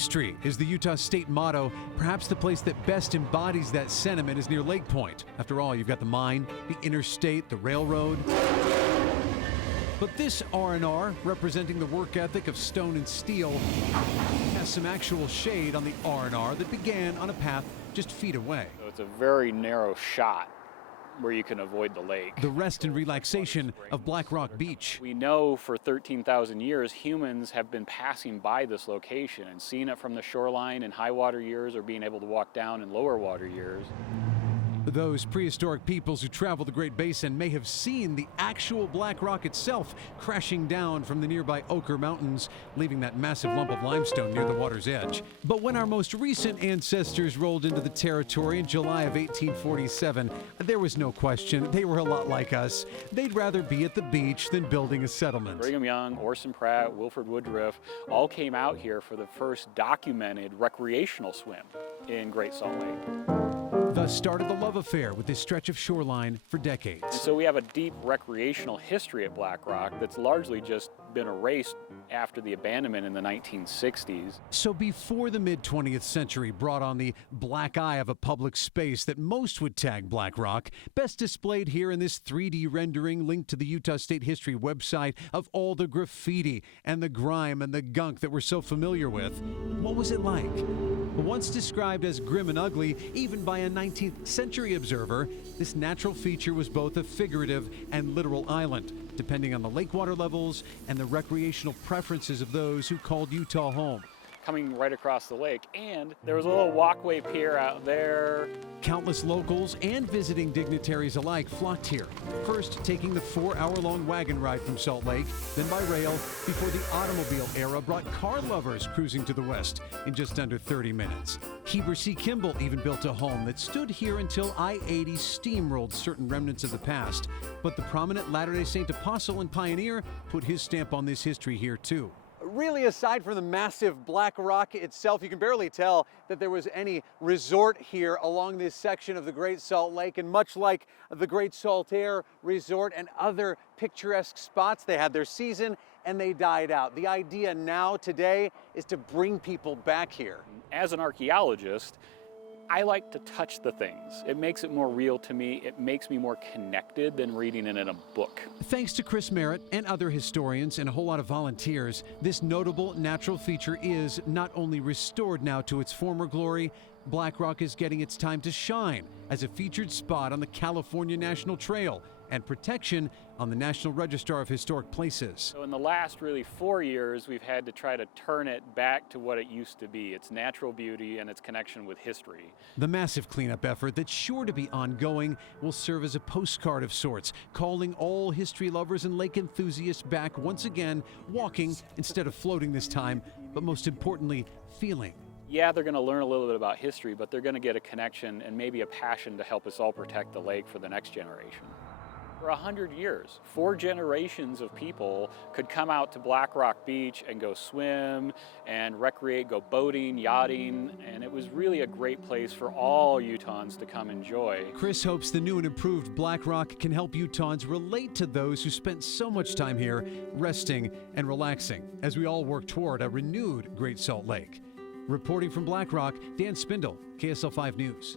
History is the Utah State motto. Perhaps the place that best embodies that sentiment is near Lakepoint. After all, you've got the mine, the interstate, the railroad. But this R&R, representing the work ethic of stone and steel, has some actual shade on the R&R that began on a path just feet away. So it's a very narrow shot where you can avoid the lake. The rest and relaxation of Black Rock Beach. We know for 13,000 years humans have been passing by this location and seeing it from the shoreline in high water years or being able to walk down in lower water years. Those prehistoric peoples who travel the Great Basin may have seen the actual Black Rock itself crashing down from the nearby Ochre Mountains, leaving that massive lump of limestone near the water's edge. But when our most recent ancestors rolled into the territory in July of 1847, there was no question they were a lot like us. They'd rather be at the beach than building a settlement. Brigham Young, Orson Pratt, Wilford Woodruff all came out here for the first documented recreational swim in Great Salt Lake. Thus started the love affair with this stretch of shoreline for decades. And so we have a deep recreational history at Black Rock that's largely just been erased after the abandonment in the 1960s. So before the mid-20th century brought on the black eye of a public space that most would tag Black Rock, best displayed here in this 3D rendering linked to the Utah State History website of all the graffiti and the grime and the gunk that we're so familiar with. What was it like? Once described as grim and ugly, even by a 19th century observer, this natural feature was both a figurative and literal island, depending on the lake water levels and the recreational preferences of those who called Utah home. Coming right across the lake, and there was a little walkway pier out there. Countless locals and visiting dignitaries alike flocked here, first taking the 4-hour-long wagon ride from Salt Lake, then by rail, before the automobile era brought car lovers cruising to the west in just under 30 minutes. Heber C. Kimball even built a home that stood here until I-80 steamrolled certain remnants of the past. But the prominent Latter-day Saint apostle and pioneer put his stamp on this history here too. Really, aside from the massive Black Rock itself, you can barely tell that there was any resort here along this section of the Great Salt Lake. And much like the Great Salt Air Resort and other picturesque spots, they had their season and they died out. The idea now, today, is to bring people back here. As an archaeologist, I like to touch the things. It makes it more real to me. It makes me more connected than reading it in a book. Thanks to Chris Merritt and other historians and a whole lot of volunteers, this notable natural feature is not only restored now to its former glory, Black Rock is getting its time to shine as a featured spot on the California National Trail and protection on the National Register of Historic Places. So in the last really 4 years, we've had to try to turn it back to what it used to be, its natural beauty and its connection with history. The massive cleanup effort that's sure to be ongoing will serve as a postcard of sorts, calling all history lovers and lake enthusiasts back once again, walking instead of floating this time, but most importantly, feeling. Yeah, they're going to learn a little bit about history, but they're going to get a connection and maybe a passion to help us all protect the lake for the next generation. For 100 years, 4 generations of people could come out to Black Rock Beach and go swim and recreate, go boating, yachting, and it was really a great place for all Utahns to come enjoy. Chris hopes the new and improved Black Rock can help Utahns relate to those who spent so much time here resting and relaxing as we all work toward a renewed Great Salt Lake. Reporting from Black Rock, Dan Spindle, KSL 5 News.